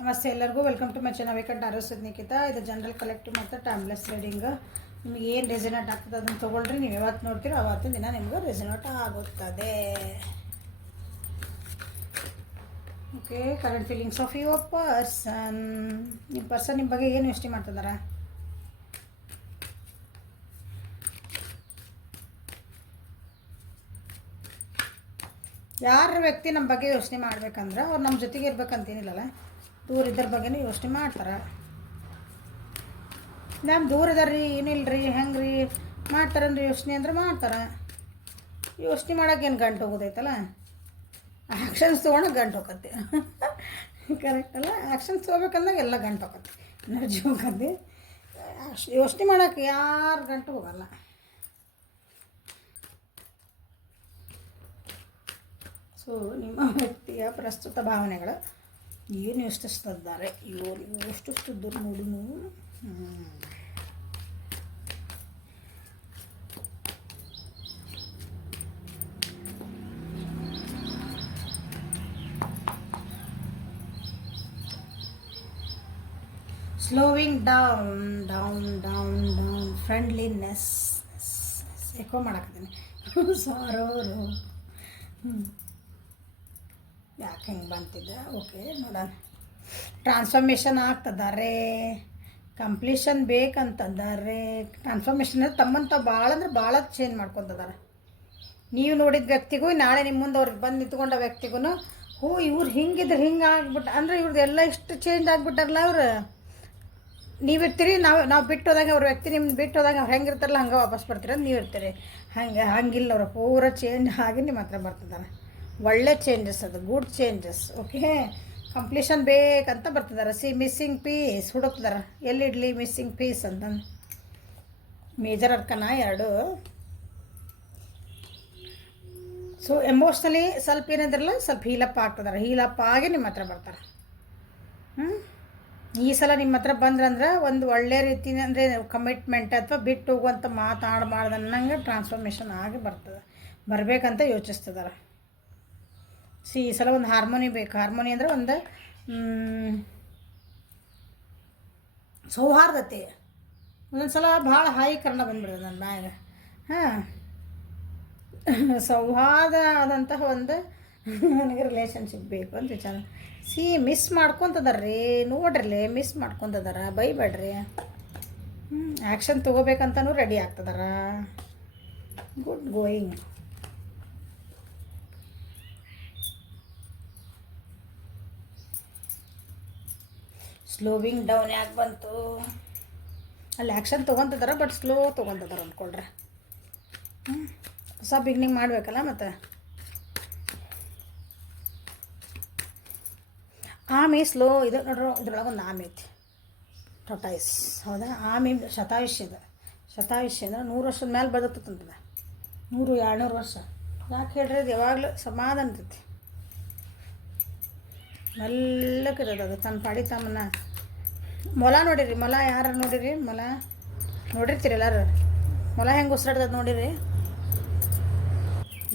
ನಮಸ್ತೆ ಎಲ್ಲರಿಗೂ welcome to my channel ವೇಕಂಟ್ ಆರೋಗ್ಯ ನಿಖಿತಾ. ಇದು ಜನರಲ್ ಕಲೆಕ್ಟಿವ್ ಮತ್ತು ಟೈಮ್ಲೆಸ್ ರೀಡಿಂಗ್. ನಿಮಗೆ ಏನು ರೆಸನೇಟ್ ಆಗ್ತದೆ ಅದನ್ನು ತೊಗೊಳ್ರಿ. ನೀವು ಯಾವತ್ತು ನೋಡ್ತೀರೋ ಆವತ್ತಿನ ದಿನ ನಿಮಗೂ ರೆಸನೇಟ್ ಆಗುತ್ತದೆ. Okay, current feelings of your person. ನಿಮ್ಮ ಪರ್ಸನ್ ನಿಮ್ಮ ಬಗ್ಗೆ ಏನು ಯೋಚನೆ ಮಾಡ್ತಿದ್ದಾರೆ? ಯಾರ ವ್ಯಕ್ತಿ ನಮ್ಮ ಬಗ್ಗೆ ಯೋಚನೆ ಮಾಡ್ಬೇಕಂದ್ರೆ ಅವ್ರು ನಮ್ಮ ಜೊತೆಗೆ ಇರ್ಬೇಕಂತೇನಿಲ್ಲಲ್ಲ, ದೂರ ಇದ್ದರ ಬಗ್ಗೆನೂ ಯೋಚನೆ ಮಾಡ್ತಾರೆ. ನಮ್ಮ ದೂರ ಇದಾರ್ರಿ, ಏನಿಲ್ಲ ರೀ, ಹೆಂಗೆ ರೀ ಮಾಡ್ತಾರನ್ರಿ ಯೋಚನೆ ಅಂದ್ರೆ ಮಾಡ್ತಾರೆ. ಯೋಚನೆ ಮಾಡೋಕ್ಕೇನು ಗಂಟು ಹೋಗೋದೈತಲ್ಲ, ಆ್ಯಕ್ಷನ್ಸ್ ತೊಗೊಳಕ್ಕೆ ಗಂಟು ಹೋಗತ್ತೆ. ಕರೆಕ್ಟ್ ಅಲ್ಲ? ಆ್ಯಕ್ಷನ್ಸ್ ತೊಗೋಬೇಕಂದಾಗ ಎಲ್ಲ ಗಂಟು ಹೋಗತ್ತೆ, ಎನರ್ಜಿ ಹೋಗತ್ತೆ. ಯೋಚನೆ ಮಾಡೋಕ್ಕೆ ಯಾರು ಗಂಟು ಹೋಗಲ್ಲ. ಸೊ ನಿಮ್ಮ ವ್ಯಕ್ತಿಯ ಪ್ರಸ್ತುತ ಭಾವನೆಗಳು ಏನು ಯೋಚಿಸ್ತಿದ್ದಾರೆ, ಇವರು ಎಷ್ಟಿದ್ರು ನೋಡಿ ನೀವು. Slowing down down down down friendliness. Echo ಮಾಡಾಕತ್ತೀನಿ. ಸಾರೋರು ಯಾಕೆ ಹೆಂಗೆ ಬಂತಿದ್ದೆ? ಓಕೆ, ನೋಡೋಣ. ಟ್ರಾನ್ಸ್ಫಾರ್ಮೇಷನ್ ಆಗ್ತದಾರೆ, ಕಂಪ್ಲೀಷನ್ ಬೇಕಂತಂದಾರೆ. ಟ್ರಾನ್ಸ್ಫಾರ್ಮೇಷನ್ ಅಂದರೆ ತಮ್ಮಂತ ಭಾಳ ಅಂದ್ರೆ ಭಾಳ ಚೇಂಜ್ ಮಾಡ್ಕೊತಿದ್ದಾರೆ. ನೀವು ನೋಡಿದ ವ್ಯಕ್ತಿಗೂ ನಾಳೆ ನಿಮ್ಮ ಮುಂದೆ ಅವ್ರಿಗೆ ಬಂದು ನಿಂತ್ಕೊಂಡ ವ್ಯಕ್ತಿಗೂ ಇವ್ರು ಹಿಂಗಿದ್ರೆ ಹಿಂಗೆ ಆಗ್ಬಿಟ್ಟು ಅಂದ್ರೆ ಇವ್ರದ್ದು ಎಲ್ಲ ಇಷ್ಟು ಚೇಂಜ್ ಆಗಿಬಿಟ್ಟಾರಲ್ಲ. ಅವ್ರು ನೀವಿರ್ತೀರಿ, ನಾವು ಬಿಟ್ಟು ಹೋದಾಗ ಅವ್ರ ವ್ಯಕ್ತಿ ನಿಮ್ಗೆ ಬಿಟ್ಟು ಹೋದಾಗ ಅವ್ರು ಹೆಂಗಿರ್ತಾರಲ್ಲ ಹಂಗೆ ವಾಪಸ್ ಬರ್ತೀರ. ನೀವು ಇರ್ತೀರಿ, ಹಂಗಿಲ್ಲ. ಅವ್ರು ಪೂರ ಚೇಂಜ್ ಆಗಿ ನಿಮ್ಮ ಹತ್ರ ಬರ್ತಿದ್ದಾರೆ. ಒಳ್ಳೆ ಚೇಂಜಸ್, ಅದು ಗುಡ್ ಚೇಂಜಸ್. ಓಕೆ, ಕಂಪ್ಲೀಷನ್ ಬೇಕಂತ ಬರ್ತಿದ್ದಾರೆ. ಮಿಸ್ಸಿಂಗ್ ಪೀಸ್ ಹುಡುಕ್ತಿದ್ದಾರೆ. ಎಲ್ಲಿಡಲಿ ಮಿಸ್ಸಿಂಗ್ ಪೀಸ್ ಅಂತಂದು. Major arcana 2. ಸೊ ಎಮೋಷ್ನಲಿ ಸ್ವಲ್ಪ ಏನಿದ್ರಲ್ಲ ಸ್ವಲ್ಪ ಹೀಲಪ್ ಆಗ್ತಿದ್ದಾರೆ. ಹೀಲಪ್ ಆಗಿ ನಿಮ್ಮ ಹತ್ರ ಬರ್ತಾರೆ. ಈ ಸಲ ನಿಮ್ಮ ಹತ್ರ ಬಂದ್ರಂದ್ರೆ ಒಂದು ಒಳ್ಳೆ ರೀತಿನ ಅಂದರೆ ಕಮಿಟ್ಮೆಂಟ್ ಅಥವಾ ಬಿಟ್ಟು ಹೋಗುವಂಥ ಮಾತಾಡಬಾರ್ದನ್ನಂಗೆ ಟ್ರಾನ್ಸ್ಫಾರ್ಮೇಷನ್ ಆಗಿ ಬರ್ತದೆ. ಬರಬೇಕಂತ ಯೋಚಿಸ್ತಿದ್ದಾರೆ. ಈ ಸಲ ಒಂದು ಹಾರ್ಮೋನಿ ಬೇಕು. ಹಾರ್ಮೋನಿ ಅಂದರೆ ಒಂದು ಸೌಹಾರ್ದತೆ. ಒಂದೊಂದು ಸಲ ಭಾಳ ಹಾಯಿಕರಣ ಬಂದ್ಬಿಡ್ತದೆ ನನ್ನ ಬ್ಯಾಗ. ಸೌಹಾರ್ದ ಆದಂತಹ ಒಂದು ನನಗೆ ರಿಲೇಷನ್ಶಿಪ್ ಬೇಕು ಅಂತ ವಿಚಾರ. ಮಿಸ್ ಮಾಡ್ಕೊತದಾರ್ರಿ, ನೋಡ್ರಿ, ಮಿಸ್ ಮಾಡ್ಕೊತದಾರ. ಬೈಬೇಡ್ರಿ. ಆ್ಯಕ್ಷನ್ ತೊಗೋಬೇಕಂತನೂ ರೆಡಿ ಆಗ್ತದಾರ. Good going. ಸ್ಲೋವಿಂಗ್ ಡೌನ್ ಯಾಕೆ ಬಂತು? ಅಲ್ಲಿ ಆ್ಯಕ್ಷನ್ ತೊಗೊತಿದ್ದಾರೆ ಬಟ್ ಸ್ಲೋ ತೊಗೊತಿದ್ದಾರೆ ಅಂದ್ಕೊಳ್ರೆ. ಹೊಸ ಬಿಗ್ನಿಂಗ್ ಮಾಡಬೇಕಲ್ಲ. ಮತ್ತು ಆಮೆ ಸ್ಲೋ ಇದು ನೋಡ್ರಿ. ಇದ್ರೊಳಗೆ ಒಂದು ಆಮೆ ಐತಿ, ಟೊಟೈಸ್. ಹೌದಾ? ಆಮೆ ಶತಾಯುಷ್ಯದ. ಶತಾಯುಷ್ಯ ಅಂದ್ರೆ 100 ವರ್ಷದ ಮೇಲೆ ಬದುಕ್ತಂತದ. 100-200 ವರ್ಷ. ಯಾಕೆ ಹೇಳ್ರಿ? ಅದು ಯಾವಾಗಲೂ ಸಮಾಧಾನ ಇರ್ತೈತಿ. ಮೆಲ್ಲಕ್ಕಿರೋದು ಅದು ತನ್ನ ಪಾಡಿ ತಮ್ಮನ್ನ. ಮೊಲ ನೋಡಿರಿ? ಮೊಲ ಯಾರು ನೋಡಿರಿ? ಮೊಲ ನೋಡಿರ್ತೀರಿ ಎಲ್ಲರೂ. ಮೊಲ ಹೆಂಗೆ ಉಸಿರಾಡ್ತದೆ ನೋಡಿರಿ?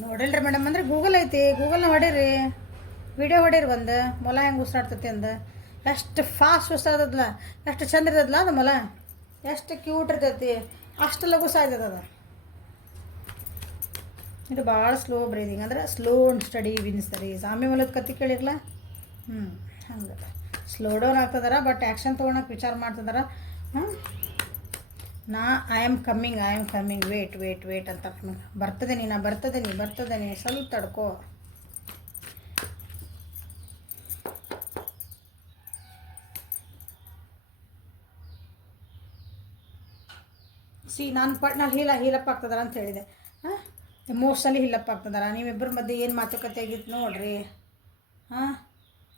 ನೋಡಿಲ್ರಿ ಮೇಡಮ್ ಅಂದರೆ ಗೂಗಲ್ ಐತಿ, ಗೂಗಲ್ನ ಹೊಡೀರಿ, ವಿಡಿಯೋ ಹೊಡೀರಿ ಒಂದು. ಮೊಲ ಹೆಂಗೆ ಉಸಿರಾಡ್ತೈತಿ ಅಂದು. ಎಷ್ಟು ಫಾಸ್ಟ್ ಉಸಿರಾಡ್ತದಲ್ಲ, ಎಷ್ಟು ಚಂದ ಇರ್ತದಲ್ಲ ಅದು ಮೊಲ. ಎಷ್ಟು ಕ್ಯೂಟ್ ಇರ್ತೈತಿ, ಅಷ್ಟು ಲಘು ಸಾಯ್ತದ ಅದು. ಇದು ಭಾಳ ಸ್ಲೋ ಬ್ರೀದಿಂಗ್ ಅಂದರೆ slow and steady wins the race. ಆಮೆ ಮೊಲದ ಕತೆ ಕೇಳಿರಲ್ಲ? ಹಂಗೆ ಸ್ಲೋ ಡೌನ್ ಆಗ್ತದಾರ ಬಟ್ ಆ್ಯಕ್ಷನ್ ತೊಗೊಳಕ್ಕೆ ವಿಚಾರ ಮಾಡ್ತಿದಾರ. ಐ ಆಮ್ ಕಮ್ಮಿಂಗ್ ವೇಟ್ ಅಂತ ಬರ್ತದೇನಿ, ನಾ ಬರ್ತದೇನಿ ಸ್ವಲ್ಪ ತಡ್ಕೋ. ನಾನು ಹೀಲಪ್ ಆಗ್ತದಾರ ಅಂತ ಹೇಳಿದೆ. ಎಮೋಷ್ನಲಿ ಹೀಲಪ್ ಆಗ್ತದಾರ. ನೀವಿಬ್ಬರ ಮಧ್ಯೆ ಏನು ಮಾತುಕತೆ ಆಗಿತ್ತು ನೋಡ್ರಿ.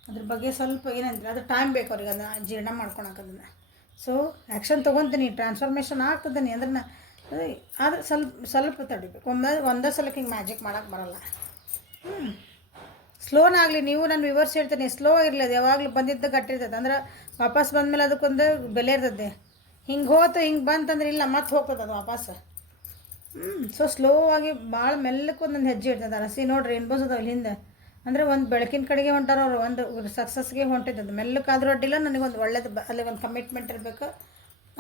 ಅದ್ರ ಬಗ್ಗೆ ಸ್ವಲ್ಪ ಏನಂದ್ರೆ ಅದು ಟೈಮ್ ಬೇಕು ಅವ್ರಿಗೆ ಅದನ್ನು ಜೀರ್ಣ ಮಾಡ್ಕೊಳಕ್ಕದನ್ನು. ಸೊ ಆ್ಯಕ್ಷನ್ ತೊಗೊತೀನಿ, ಟ್ರಾನ್ಸ್ಫಾರ್ಮೇಷನ್ ಆಗ್ತದನಿ ಅಂದ್ರೆ ಆದರೆ ಸ್ವಲ್ಪ ತಡಿಬೇಕು. ಒಂದೇ ಸಲಕ್ಕೆ ಹಿಂಗೆ ಮ್ಯಾಜಿಕ್ ಮಾಡೋಕ್ಕೆ ಬರೋಲ್ಲ. ಸ್ಲೋನಾಗಲಿ. ನೀವು ನಾನು ವಿವರ್ಸ್ ಹೇಳ್ತೀನಿ, ಸ್ಲೋ ಇರಲಿ. ಅದು ಯಾವಾಗಲೂ ಬಂದಿದ್ದು ಗಟ್ಟಿರ್ತದೆ. ಅಂದ್ರೆ ವಾಪಸ್ ಬಂದಮೇಲೆ ಅದಕ್ಕೊಂದು ಬೆಲೆ ಇರ್ತದೆ. ಹಿಂಗೆ ಹೋತು ಹಿಂಗೆ ಬಂತಂದ್ರೆ ಇಲ್ಲ ಮತ್ತೆ ಹೋಗ್ತದೆ ಅದು ವಾಪಸ್. ಸೊ ಸ್ಲೋ ಆಗಿ ಭಾಳ ಮೆಲ್ಲಕ್ಕೆ ಒಂದೊಂದು ಹೆಜ್ಜೆ ಇರ್ತದೆ. ನೋಡ್ರಿ ಎನ್ಬೋಸದವ್ರು ಹಿಂದೆ ಅಂದರೆ ಒಂದು ಬೆಳಕಿನ ಕಡೆಗೆ ಹೊಂಟಾರ ಅವರು, ಒಂದು ಸಕ್ಸಸ್ಗೆ ಹೊಂಟಿದ್ದದು. ಮೆಲ್ಲಕ್ಕಾದರೂ ಅಡ್ಡಿಲ್ಲ, ನನಗೊಂದು ಒಳ್ಳೇದು ಅಲ್ಲಿ ಒಂದು ಕಮಿಟ್ಮೆಂಟ್ ಇರಬೇಕು,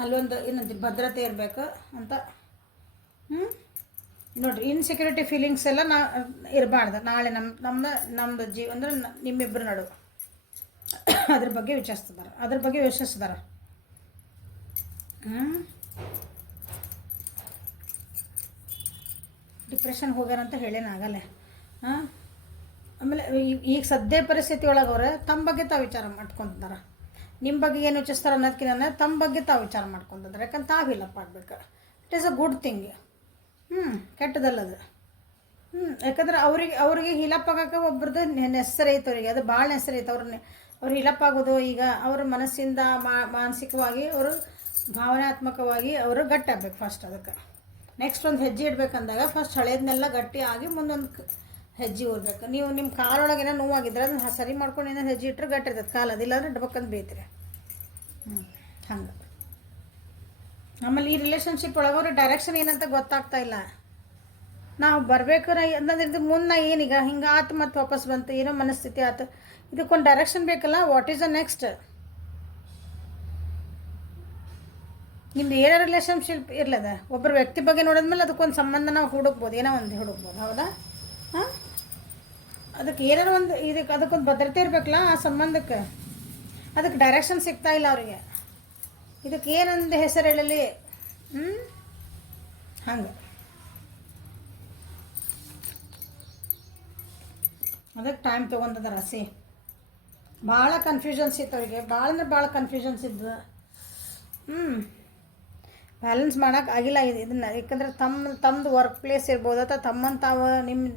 ಅಲ್ಲೊಂದು ಏನಂತ ಭದ್ರತೆ ಇರಬೇಕು ಅಂತ. ನೋಡಿರಿ, ಇನ್ಸೆಕ್ಯೂರಿಟಿ ಫೀಲಿಂಗ್ಸ್ ಎಲ್ಲ ಇರಬಾರ್ದು ನಾಳೆ ನಮ್ಮದು ಅಂದರೆ ನಿಮ್ಮಿಬ್ಬರು ನಡು ಅದ್ರ ಬಗ್ಗೆ ಯೋಚಿಸ್ತಿದ್ದಾರೆ. ಡಿಪ್ರೆಷನ್ ಹೋಗ್ಯಾರಂತ ಹೇಳೇನಾಗಲ್ಲ. ಆಮೇಲೆ ಈಗ ಸದ್ಯ ಪರಿಸ್ಥಿತಿ ಒಳಗೆ ಅವ್ರೆ ತಮ್ಮ ಬಗ್ಗೆ ತಾವು ವಿಚಾರ ಮಾಡ್ಕೊತಿದ್ದಾರೆ. ನಿಮ್ಮ ಬಗ್ಗೆ ಏನು ಯೋಚಿಸ್ತಾರೆ ಅನ್ನೋದಕ್ಕಿಂತ ತಮ್ಮ ಬಗ್ಗೆ ತಾವು ವಿಚಾರ ಮಾಡ್ಕೊತಿದ್ದಾರೆ. ಯಾಕಂದ್ರೆ ತಾವು ಹಿಲಪ್ ಆಗ್ಬೇಕು. It is a good thing. ಕೆಟ್ಟದಲ್ಲದು. ಯಾಕಂದ್ರೆ ಅವ್ರಿಗೆ ಹಿಲಪ್ ಆಗೋಕೆ ಒಬ್ರದ್ದು ನೆಸರು ಐತೆ ಅವರಿಗೆ, ಅದು ಭಾಳ ನೆಸರು ಐತೆ. ಅವ್ರು ಹಿಲಪ್ ಆಗೋದು ಈಗ ಅವ್ರ ಮನಸ್ಸಿಂದ ಮಾನಸಿಕವಾಗಿ ಅವರು ಭಾವನಾತ್ಮಕವಾಗಿ ಅವರು ಗಟ್ಟಿ ಆಗ್ಬೇಕು ಫಸ್ಟ್. ಅದಕ್ಕೆ ನೆಕ್ಸ್ಟ್ ಒಂದು ಹೆಜ್ಜೆ ಇಡಬೇಕಂದಾಗ ಫಸ್ಟ್ ಹಳೇದನ್ನೆಲ್ಲ ಗಟ್ಟಿ ಆಗಿ ಮುಂದೊಂದು ಹೆಜ್ಜೆ ಊರ್ಬೇಕು. ನೀವು ನಿಮ್ಮ ಕಾಲೊಳಗೆ ಏನೋ ನೋವಾಗಿದ್ರೆ ಅದನ್ನು ಸರಿ ಮಾಡ್ಕೊಂಡು ಏನೋ ಹೆಜ್ಜೆ ಇಟ್ಟರೆ ಗಟ್ಟಿ ಇರ್ತದೆ ಕಾಲು, ಅದಿಲ್ಲಾಂದ್ರೆ ಡಬಕ್ಕಂದು ಬೇಯ್ತೀರಿ. ಹಂಗೆ. ಆಮೇಲೆ ಈ ರಿಲೇಷನ್ಶಿಪ್ ಒಳಗವ್ರ ಡೈರೆಕ್ಷನ್ ಏನಂತ ಗೊತ್ತಾಗ್ತಾ ಇಲ್ಲ. ನಾವು ಬರಬೇಕು ಅನ್ನೋದ್ರಿಂದ ಮುಂದೆ ಏನೀಗ ಹಿಂಗೆ ಆತು ಮತ್ತು ವಾಪಸ್ ಬಂತು, ಏನೋ ಮನಸ್ಥಿತಿ ಆಯ್ತು, ಇದಕ್ಕೊಂದು ಡೈರೆಕ್ಷನ್ ಬೇಕಲ್ಲ. What is the next? ನಿಮ್ದು ಏನೋ ರಿಲೇಷನ್ಶಿಪ್ ಇರ್ಲದ, ಒಬ್ಬರ ವ್ಯಕ್ತಿ ಬಗ್ಗೆ ನೋಡಿದ್ಮೇಲೆ ಅದಕ್ಕೊಂದು ಸಂಬಂಧ ನಾವು ಹುಡುಕ್ಬೋದು, ಏನೋ ಒಂದು ಹುಡುಕ್ಬೋದು. ಹೌದಾ? ಅದಕ್ಕೆ ಏನಾರು ಒಂದು ಅದಕ್ಕೊಂದು ಭದ್ರತೆ ಇರಬೇಕಲ್ಲ ಆ ಸಂಬಂಧಕ್ಕೆ. ಅದಕ್ಕೆ ಡೈರೆಕ್ಷನ್ ಸಿಗ್ತಾ ಇಲ್ಲ ಅವರಿಗೆ. ಇದಕ್ಕೆ ಏನಂದು ಹೆಸರು ಹೇಳಲಿ? ಹಂಗೆ ಅದಕ್ಕೆ ಟೈಮ್ ತೊಗೊಂತದ ರಾಸಿ. ಭಾಳ ಕನ್ಫ್ಯೂಷನ್ಸ್ ಇತ್ತು ಅವರಿಗೆ, ಭಾಳ ಅಂದ್ರೆ ಭಾಳ ಕನ್ಫ್ಯೂಷನ್ಸ್ ಇದ್ದು. ಬ್ಯಾಲೆನ್ಸ್ ಮಾಡೋಕೆ ಆಗಿಲ್ಲ ಇದನ್ನು. ಯಾಕಂದ್ರೆ ತಮ್ಮದು ವರ್ಕ್ ಪ್ಲೇಸ್ ಇರ್ಬೋದು ಅಥವಾ ತಮ್ಮನ್ನು ತಾವು ನಿಮ್ಮ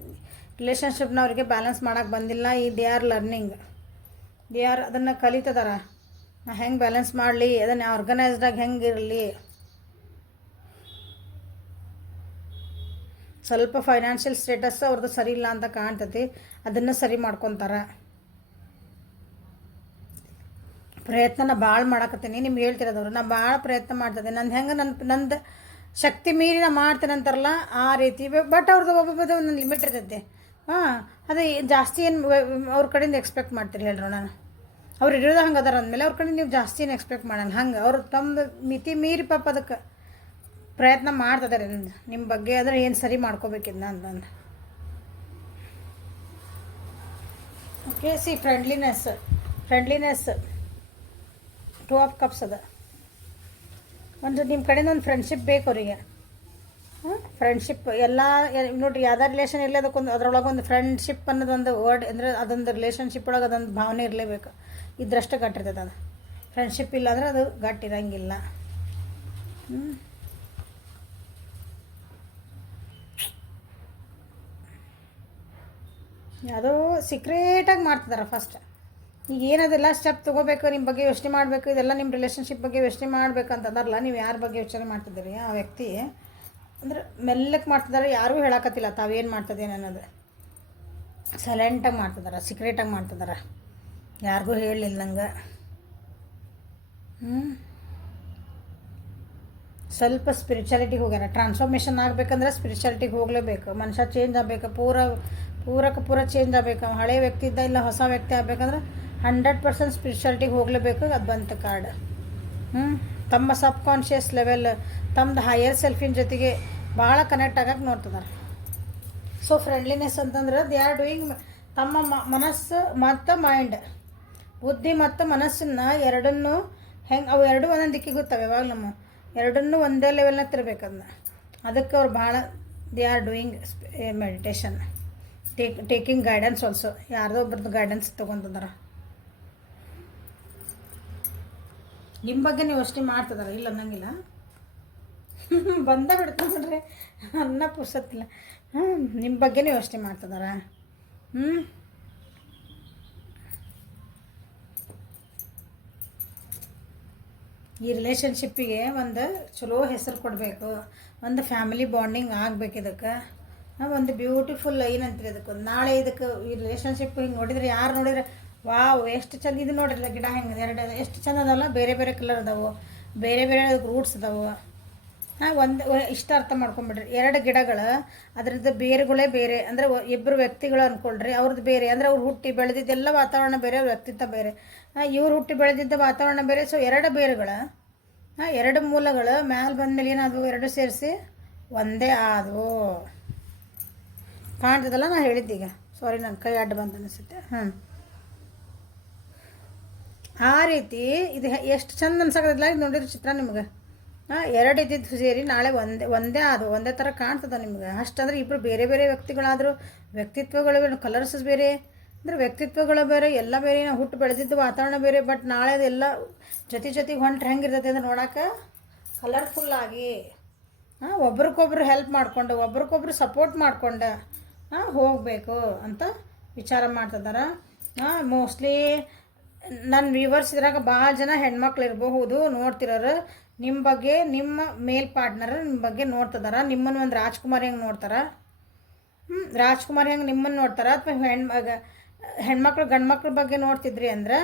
ರಿಲೇಷನ್ಶಿಪ್ನ ಅವರಿಗೆ ಬ್ಯಾಲೆನ್ಸ್ ಮಾಡೋಕೆ ಬಂದಿಲ್ಲ. ದೇ ಆರ್ ಲರ್ನಿಂಗ್, ಅದನ್ನು ಕಲಿತದಾರ. ನಾ ಹೆಂಗೆ ಬ್ಯಾಲೆನ್ಸ್ ಮಾಡಲಿ, ಅದನ್ನು ಆರ್ಗನೈಸ್ಡಾಗಿ ಹೆಂಗೆ ಇರಲಿ. ಸ್ವಲ್ಪ ಫೈನಾನ್ಷಿಯಲ್ ಸ್ಟೇಟಸ್ ಅವ್ರದ್ದು ಸರಿ ಇಲ್ಲ ಅಂತ ಕಾಣ್ತೈತಿ, ಅದನ್ನು ಸರಿ ಮಾಡ್ಕೊತಾರೆ. ಪ್ರಯತ್ನ ಭಾಳ ಮಾಡಕತ್ತೀನಿ, ನಿಮ್ಗೆ ಹೇಳ್ತಿರೋದವ್ರು. ನಾ ಭಾಳ ಪ್ರಯತ್ನ ಮಾಡ್ತಿದ್ದೆ. ನಂದು ಶಕ್ತಿ ಮೀರಿ ನಾ ಮಾಡ್ತೇನೆ ಅಂತಾರಲ್ಲ ಆ ರೀತಿ. ಬಟ್ ಅವ್ರದ್ದು ಒಬ್ಬೊಬ್ಬದು ಒಂದು ಲಿಮಿಟ್ ಇರ್ತೈತೆ. ಅದು ಜಾಸ್ತಿ ಏನು ಅವ್ರ ಕಡೆಯಿಂದ ಎಕ್ಸ್ಪೆಕ್ಟ್ ಮಾಡ್ತೀರಿ ಹೇಳ್ರು? ನಾನು ಅವ್ರು ಇರೋದು ಹಂಗೆ ಅದಾರ ಅಂದಮೇಲೆ ಅವ್ರ ಕಡೆ ನೀವು ಜಾಸ್ತಿ ಏನು ಎಕ್ಸ್ಪೆಕ್ಟ್ ಮಾಡಲ್ಲ. ಹಂಗೆ ಅವ್ರು ತಮ್ಮದು ಮಿತಿ ಮೀರಿ ಪಾಪ ಅದಕ್ಕೆ ಪ್ರಯತ್ನ ಮಾಡ್ತಿದ್ದಾರೆ. ನಿಮ್ಮ ಬಗ್ಗೆ ಆದರೆ ಏನು ಸರಿ ಮಾಡ್ಕೋಬೇಕಿದ್ನ ಅಂತಂದು. ಓಕೆ, ಫ್ರೆಂಡ್ಲಿನೆಸ್ 2 ಆಫ್ ಕಪ್ಸ್ ಅದ. ಒಂದು ನಿಮ್ಮ ಕಡೆಯಿಂದ ಒಂದು ಫ್ರೆಂಡ್ಶಿಪ್ ಬೇಕು ಅವರಿಗೆ. ಫ್ರೆಂಡ್ಶಿಪ್ ಎಲ್ಲ ನೋಡಿರಿ, ಯಾವ್ದಾರು ರಿಲೇಷನ್ ಇರಲಿ ಅದಕ್ಕೊಂದು ಅದರೊಳಗೆ ಒಂದು ಫ್ರೆಂಡ್ಶಿಪ್ ಅನ್ನೋದು ಒಂದು ವರ್ಡ್ ಅಂದರೆ ಅದೊಂದು ರಿಲೇಷನ್ಶಿಪ್ ಒಳಗೆ ಅದೊಂದು ಭಾವನೆ ಇರಲೇಬೇಕು. ಇದ್ರಷ್ಟೇ ಗಟ್ಟಿರ್ತದೆ ಅದು. ಫ್ರೆಂಡ್ಶಿಪ್ ಇಲ್ಲ ಅಂದರೆ ಅದು ಗಟ್ಟಿರಂಗಿಲ್ಲ. ಯಾವುದೋ ಸೀಕ್ರೆಟಾಗಿ ಮಾಡ್ತಿದ್ದಾರೆ ಫಸ್ಟ್. ಈಗ ಏನದೆಲ್ಲ ಸ್ಟೆಪ್ ತೊಗೋಬೇಕು, ನಿಮ್ಮ ಬಗ್ಗೆ ಯೋಚನೆ ಮಾಡಬೇಕು, ಇದೆಲ್ಲ ನಿಮ್ಮ ರಿಲೇಷನ್ಶಿಪ್ ಬಗ್ಗೆ ಯೋಚನೆ ಮಾಡ್ಬೇಕಂತಂದಾರಲ್ಲ. ನೀವು ಯಾರ ಬಗ್ಗೆ ಯೋಚನೆ ಮಾಡ್ತಿದ್ದೀರಿ? ಆ ವ್ಯಕ್ತಿ ಅಂದ್ರೆ ಮೆಲ್ಲಕ್ಕೆ ಮಾಡ್ತಿದ್ದಾರೆ, ಯಾರೂ ಹೇಳಕತ್ತಿಲ್ಲ ತಾವೇನು ಮಾಡ್ತಿದ್ದೇನೆ ಅನ್ನೋದು. ಸೈಲೆಂಟಾಗಿ ಮಾಡ್ತಿದ್ದಾರೆ, ಸೀಕ್ರೆಟಾಗಿ ಮಾಡ್ತಿದ್ದಾರೆ, ಯಾರಿಗೂ ಹೇಳಲಿಲ್ಲ ನಂಗೆ. ಸ್ವಲ್ಪ ಸ್ಪಿರಿಚುಯಾಲಿಟಿಗೆ ಹೋಗ್ಯಾರ. ಟ್ರಾನ್ಸ್ಫಾರ್ಮೇಷನ್ ಆಗಬೇಕಂದ್ರೆ ಸ್ಪಿರಿಚುಯಾಲಿಟಿಗೆ ಹೋಗಲೇಬೇಕು. ಮನುಷ್ಯ ಚೇಂಜ್ ಆಗಬೇಕು, ಪೂರ ಚೇಂಜ್ ಆಗಬೇಕು. ಹಳೆ ವ್ಯಕ್ತಿ ಇದ್ದ ಇಲ್ಲ ಹೊಸ ವ್ಯಕ್ತಿ ಆಗಬೇಕಂದ್ರೆ 100% ಸ್ಪಿರಿಚುಯಾಲಿಟಿಗೆ ಹೋಗಲೇಬೇಕು. ಅದು ಬಂತು ಕಾರ್ಡ್. ತಮ್ಮ ಸಬ್ ಕಾನ್ಷಿಯಸ್ ಲೆವೆಲ್, ತಮ್ಮದು ಹೈಯರ್ ಸೆಲ್ಫಿನ ಜೊತೆಗೆ ಭಾಳ ಕನೆಕ್ಟ್ ಆಗಕ್ಕೆ ನೋಡ್ತಿದ್ದಾರೆ. ಸೊ ಫ್ರೆಂಡ್ಲಿನೆಸ್ ಅಂತಂದ್ರೆ ದೇ ಆರ್ ಡೂಯಿಂಗ್ ತಮ್ಮ ಮನಸ್ಸು ಮತ್ತು ಮೈಂಡ್, ಬುದ್ಧಿ ಮತ್ತು ಮನಸ್ಸನ್ನು ಎರಡನ್ನೂ ಹೆಂಗೆ ಅವು ಎರಡೂ ಒಂದೊಂದು ದಿಕ್ಕಿಗೆ ಗೊತ್ತವೆ. ಯಾವಾಗ ನಮ್ಮ ಎರಡನ್ನೂ ಒಂದೇ ಲೆವೆಲ್ನಾಗ ತಿರ್ಬೇಕು. ಅದಕ್ಕೆ ಅವ್ರು ಭಾಳ they are doing meditation, taking guidance also. ಯಾರ್ದೋ ಒಬ್ರದ್ದು ಗೈಡೆನ್ಸ್ ತೊಗೊಂತಿದ್ದಾರೆ. ನಿಮ್ಮ ಬಗ್ಗೆ ನೀವು ಯೋಚನೆ ಮಾಡ್ತಿದ್ದಾರೆ, ಇಲ್ಲ ಅನ್ನಂಗಿಲ್ಲ. ಬಂದ ಬಿಡ್ತಾನೆ ನೋಡ್ರಿ, ಅನ್ನ ಪುರ್ಸತ್ತಿಲ್ಲ. ನಿಮ್ಮ ಬಗ್ಗೆನೇ ಯೋಚನೆ ಮಾಡ್ತಿದ್ದಾರೆ. ಈ ರಿಲೇಷನ್ಶಿಪ್ಪಿಗೆ ಒಂದು ಚಲೋ ಹೆಸರು ಕೊಡಬೇಕು, ಒಂದು ಫ್ಯಾಮಿಲಿ ಬಾಂಡಿಂಗ್ ಆಗಬೇಕು. ಇದಕ್ಕೆ ಒಂದು ಬ್ಯೂಟಿಫುಲ್ ಏನಂತೀರಿ ಅದಕ್ಕೊಂದು. ನಾಳೆ ಇದಕ್ಕೆ ಈ ರಿಲೇಷನ್ಶಿಪ್ ಹಿಂಗೆ ನೋಡಿದ್ರೆ, ಯಾರು ನೋಡಿದ್ರೆ ವಾವ್ ಎಷ್ಟು ಚಂದ ಇದು ನೋಡಿರಲ್ಲ, ಗಿಡ ಹೆಂಗೆ ಎರಡು ಎಷ್ಟು ಚಂದ ಅದಲ್ಲ, ಬೇರೆ ಬೇರೆ ಕಲರ್ ಅದಾವೆ, ಬೇರೆ ಬೇರೆ ರೂಟ್ಸ್ ಅದಾವೆ. ಒಂದು ಇಷ್ಟ ಅರ್ಥ ಮಾಡ್ಕೊಂಬಿಡ್ರಿ, 2 ಗಿಡಗಳು ಅದ್ರದ್ದು ಬೇರುಗಳೇ ಬೇರೆ ಅಂದರೆ ಇಬ್ಬರು ವ್ಯಕ್ತಿಗಳು ಅಂದ್ಕೊಳ್ರಿ, ಅವ್ರದ್ದು ಬೇರೆ ಅಂದರೆ ಅವ್ರು ಹುಟ್ಟಿ ಬೆಳೆದಿದ್ದೆಲ್ಲ ವಾತಾವರಣ ಬೇರೆ, ಅವ್ರ ವ್ಯಕ್ತಿತ್ವ ಬೇರೆ. ಇವ್ರು ಹುಟ್ಟಿ ಬೆಳೆದಿದ್ದ ವಾತಾವರಣ ಬೇರೆ. ಸೊ 2 ಬೇರುಗಳು 2 ಮೂಲಗಳು ಮ್ಯಾಲೆ ಬಂದಮೇಲೆ ಏನಾದವು, 2 ಸೇರಿಸಿ ಒಂದೇ ಆದವು. ಕಾಣ್ತದಲ್ಲ ನಾ ಹೇಳಿದ್ದೀಗ, ಸಾರಿ ನನ್ನ ಕೈ ಅಡ್ಡ ಬಂದು ಅನಿಸುತ್ತೆ. ಆ ರೀತಿ ಇದು ಎಷ್ಟು ಚಂದ ಅನ್ಸಕತ್ತಲ್ಲ ಇದು ನೋಡಿದ್ರೆ ಚಿತ್ರ ನಿಮ್ಗೆ. 2 ಇದ್ದಿದ್ದು ಸೇರಿ ನಾಳೆ ಒಂದೇ ಆದವು, ಒಂದೇ ಥರ ಕಾಣ್ತದೆ ನಿಮ್ಗೆ. ಅಷ್ಟಂದ್ರೆ ಇಬ್ಬರು ಬೇರೆ ಬೇರೆ ವ್ಯಕ್ತಿಗಳಾದರೂ ವ್ಯಕ್ತಿತ್ವಗಳು ಕಲರ್ಸ್ ಬೇರೆ ಅಂದರೆ ವ್ಯಕ್ತಿತ್ವಗಳು ಬೇರೆ, ಎಲ್ಲ ಬೇರೆ. ನಾವು ಹುಟ್ಟು ಬೆಳೆದಿದ್ದು ವಾತಾವರಣ ಬೇರೆ. ಬಟ್ ನಾಳೆ ಅದೆಲ್ಲ ಜೊತೆಗೆ ಹೊಂಟ್ರೆ ಹೆಂಗಿರ್ತೈತೆ ಅಂದ್ರೆ ನೋಡೋಕೆ ಕಲರ್ಫುಲ್ಲಾಗಿ ಒಬ್ರಿಗೊಬ್ರು ಹೆಲ್ಪ್ ಮಾಡಿಕೊಂಡು ಒಬ್ರಿಗೊಬ್ರು ಸಪೋರ್ಟ್ ಮಾಡಿಕೊಂಡು ಹೋಗಬೇಕು ಅಂತ ವಿಚಾರ ಮಾಡ್ತಿದ್ದಾರೆ. ಮೋಸ್ಟ್ಲಿ ನನ್ನ ವ್ಯೂವರ್ಸ್ ಇದ್ರಾಗ ಭಾಳ ಜನ ಹೆಣ್ಮಕ್ಳು ಇರಬಹುದು ನೋಡ್ತಿರೋರು. ನಿಮ್ಮ ಬಗ್ಗೆ, ನಿಮ್ಮ ಮೇಲ್ ಪಾರ್ಟ್ನರ್ ನಿಮ್ಮ ಬಗ್ಗೆ ನೋಡ್ತಿದಾರ. ನಿಮ್ಮನ್ನು ಒಂದು ರಾಜ್ಕುಮಾರ್ ಹೆಂಗೆ ನೋಡ್ತಾರೆ, ರಾಜ್ಕುಮಾರ್ ಹೆಂಗೆ ನಿಮ್ಮನ್ನು ನೋಡ್ತಾರೆ, ಅಥವಾ ಹೆಣ್ಮಕ್ಳು ಗಂಡ್ಮಕ್ಳ ಬಗ್ಗೆ ನೋಡ್ತಿದ್ರಿ ಅಂದ್ರೆ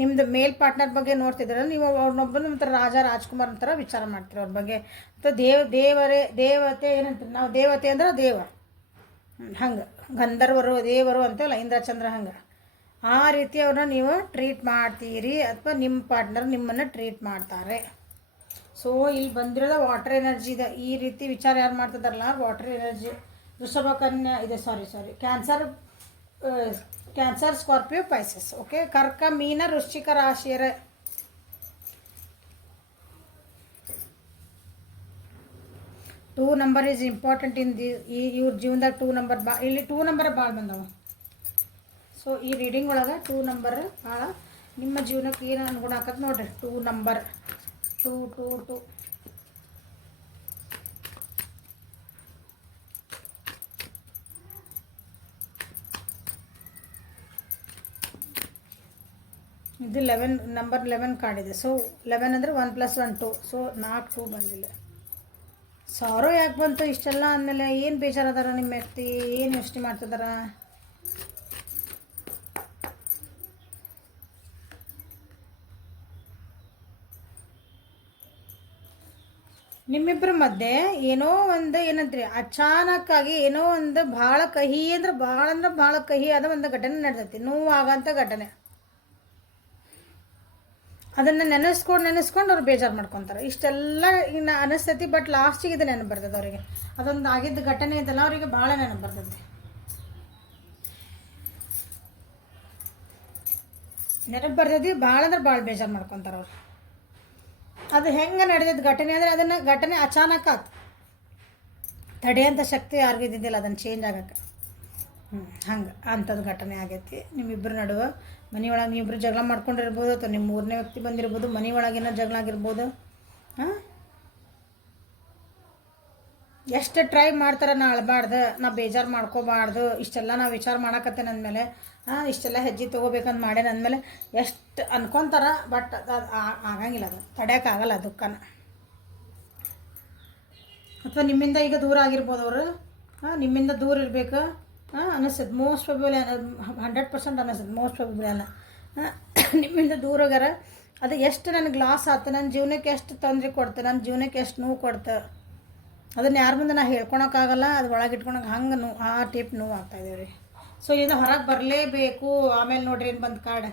ನಿಮ್ಮದು ಮೇಲ್ ಪಾರ್ಟ್ನರ್ ಬಗ್ಗೆ ನೋಡ್ತಿದ್ರೆ ನೀವು ಅವ್ರನ್ನೊಬ್ಬನ ಒಂಥರ ರಾಜ್ಕುಮಾರ್ ಅಂತಾರೆ ವಿಚಾರ ಮಾಡ್ತೀರ ಅವ್ರ ಬಗ್ಗೆ. ಅಥವಾ ದೇವತೆ ಏನಂತೀವಿ ನಾವು, ದೇವತೆ ಅಂದ್ರೆ ದೇವ, ಹಂಗೆ ಗಂಧರ್ವರು ದೇವರು ಅಂತೇವಲ್ಲ, ಇಂದ್ರಚಂದ್ರ, ಹಂಗೆ ಆ ರೀತಿ ಅವ್ರನ್ನ ನೀವು ಟ್ರೀಟ್ ಮಾಡ್ತೀರಿ, ಅಥವಾ ನಿಮ್ಮ ಪಾರ್ಟ್ನರ್ ನಿಮ್ಮನ್ನು ಟ್ರೀಟ್ ಮಾಡ್ತಾರೆ. ಸೊ ಇಲ್ಲಿ ಬಂದಿರೋದು ವಾಟರ್ ಎನರ್ಜಿ ಇದೆ. ಈ ರೀತಿ ವಿಚಾರ ಯಾರು ಮಾಡ್ತಿದ್ದಾರಲ್ಲ ವಾಟರ್ ಎನರ್ಜಿ. ವೃಷಭ ಕನ್ಯಾ ಇದೆ, ಸಾರಿ ಕ್ಯಾನ್ಸರ್, ಸ್ಕಾರ್ಪಿಯೋ, ಪೈಸಸ್. ಓಕೆ, ಕರ್ಕ, ಮೀನ, ವೃಶ್ಚಿಕ ರಾಶಿಯರ 2 ನಂಬರ್ ಈಸ್ ಇಂಪಾರ್ಟೆಂಟ್ ಇನ್ ಇವ್ರ ಜೀವನದಾಗ. 2 ನಂಬರ್ ಇಲ್ಲಿ 2 ನಂಬರ್ ಭಾಳ ಬಂದವ. ಸೊ ಈ ರೀಡಿಂಗ್ ಒಳಗೆ 2 ನಂಬರ್ ಭಾಳ ನಿಮ್ಮ ಜೀವನಕ್ಕೆ ಏನು ಅನುಗುಣ ಆಕತ್ತೆ ನೋಡ್ರಿ. 2 ನಂಬರ್ 2 ಇದು 11 ನಂಬರ್ 11 ಕಾರ್ಡ್ ಇದೆ. ಸೊ 11 ಅಂದರೆ 1 + 1 2. ಸೊ 4 2 ಬಂದಿಲ್ಲ. ಸಾರೋ ಯಾಕೆ ಬಂತು ಇಷ್ಟೆಲ್ಲ ಅಂದಮೇಲೆ? ಏನು ಬೇಜಾರದಾರ ನಿಮ್ಮ ವ್ಯಕ್ತಿ, ಏನು ಯೋಚನೆ ಮಾಡ್ತಿದಾರ? ನಿಮ್ಮಿಬ್ಬರ ಮಧ್ಯೆ ಏನೋ ಒಂದು ಏನಂತ್ರಿ ಅಚಾನಕ್ಕಾಗಿ ಏನೋ ಒಂದು ಭಾಳ ಕಹಿ ಅಂದ್ರೆ ಭಾಳ ಕಹಿ ಆದ ಒಂದು ಘಟನೆ ನಡೆದೈತಿ, ನೋವಾಗಂಥ ಘಟನೆ. ಅದನ್ನು ನೆನೆಸ್ಕೊಂಡು ಅವ್ರು ಬೇಜಾರು ಮಾಡ್ಕೊತಾರೆ. ಇಷ್ಟೆಲ್ಲ ಇನ್ನು ಅನಿಸ್ತೈತಿ. ಬಟ್ ಲಾಸ್ಟಿಗೆ ಇದು ನೆನಪು ಬರ್ತದೆ ಅವರಿಗೆ. ಅದೊಂದು ಆಗಿದ್ದ ಘಟನೆ ಇದೆಲ್ಲ ಅವರಿಗೆ ಭಾಳ ನೆನಪು ಬರ್ತೈತಿ. ಭಾಳ ಅಂದ್ರೆ ಭಾಳ ಬೇಜಾರು ಮಾಡ್ಕೊತಾರೆ ಅವ್ರು. ಅದು ಹೆಂಗೆ ನಡೆದಿದ್ದು ಘಟನೆ ಅಂದರೆ ಅದನ್ನು ಘಟನೆ ಅಚಾನಕ್ ಆಯ್ತು, ತಡೆಯೋಂಥ ಶಕ್ತಿ ಯಾರಿಗೂ ಇದ್ದಿದ್ದಿಲ್ಲ ಅದನ್ನು ಚೇಂಜ್ ಆಗೋಕ್ಕೆ. ಹಂಗೆ ಅಂಥದ್ದು ಘಟನೆ ಆಗೈತಿ ನಿಮ್ಮಿಬ್ಬರ ನಡುವೆ. ಮನೆಯೊಳಗೆ ನೀವಿಬ್ಬರು ಜಗಳ ಮಾಡ್ಕೊಂಡಿರ್ಬೋದು, ಅಥವಾ ನಿಮ್ಮ 3ನೇ ವ್ಯಕ್ತಿ ಬಂದಿರ್ಬೋದು, ಮನೆಯೊಳಗಿನ ಜಗಳ ಆಗಿರ್ಬೋದು. ಎಷ್ಟು ಟ್ರೈ ಮಾಡ್ತಾರೆ ನಾ ಅಳಬಾರ್ದು, ನಾ ಬೇಜಾರು ಮಾಡ್ಕೋಬಾರ್ದು, ಇಷ್ಟೆಲ್ಲ ನಾ ವಿಚಾರ ಮಾಡಕತ್ತೇನೆ ಅಂದಮೇಲೆ, ಇಷ್ಟೆಲ್ಲ ಹೆಜ್ಜೆ ತೊಗೋಬೇಕಂತ ಮಾಡೇನೆ ಅಂದಮೇಲೆ ಎಷ್ಟು ಅನ್ಕೊತಾರ. ಬಟ್ ಅದು ಆಗಂಗಿಲ್ಲ, ಅದು ತಡೆಯೋಕ್ಕಾಗಲ್ಲ ದುಃಖನ. ಅಥವಾ ನಿಮ್ಮಿಂದ ಈಗ ದೂರ ಆಗಿರ್ಬೋದು ಅವರು, ನಿಮ್ಮಿಂದ ದೂರ ಇರಬೇಕು ಅನ್ನಿಸ್ತದೆ. ಮೋಸ್ಟ್ ಪ್ರಾಬಬಲ್ 100% ಅನ್ನಿಸ್ತದೆ, ಮೋಸ್ಟ್ ಪ್ರಾಬಬಲ್ ಅಲ್ಲ. ನಿಮ್ಮಿಂದ ದೂರ ಹೋಗ್ಯಾರ. ಅದು ಎಷ್ಟು ನನಗೆ ಲಾಸ್ ಆಯ್ತು, ನನ್ನ ಜೀವನಕ್ಕೆ ಎಷ್ಟು ತೊಂದರೆ ಕೊಡ್ತೆ, ನನ್ನ ಜೀವನಕ್ಕೆ ಎಷ್ಟು ನೋವು ಕೊಡ್ತೆ, ಅದನ್ನು ಯಾರ ಮುಂದೆ ನಾ ಹೇಳ್ಕೊಳಕ್ಕಾಗಲ್ಲ. ಅದು ಒಳಗೆ ಇಟ್ಕೊಳಕ್ಕೆ ಹಂಗೆ ನೋವು, ಆ ಟೈಪ್ ನೋವು ಆಗ್ತಾಯಿದ್ದೀವಿ ರೀ. ಸೊ ಇದು ಹೊರಗೆ ಬರಲೇಬೇಕು. ಆಮೇಲೆ ನೋಡ್ರಿ ಏನು ಬಂದು ಕಾರ್ಡ್,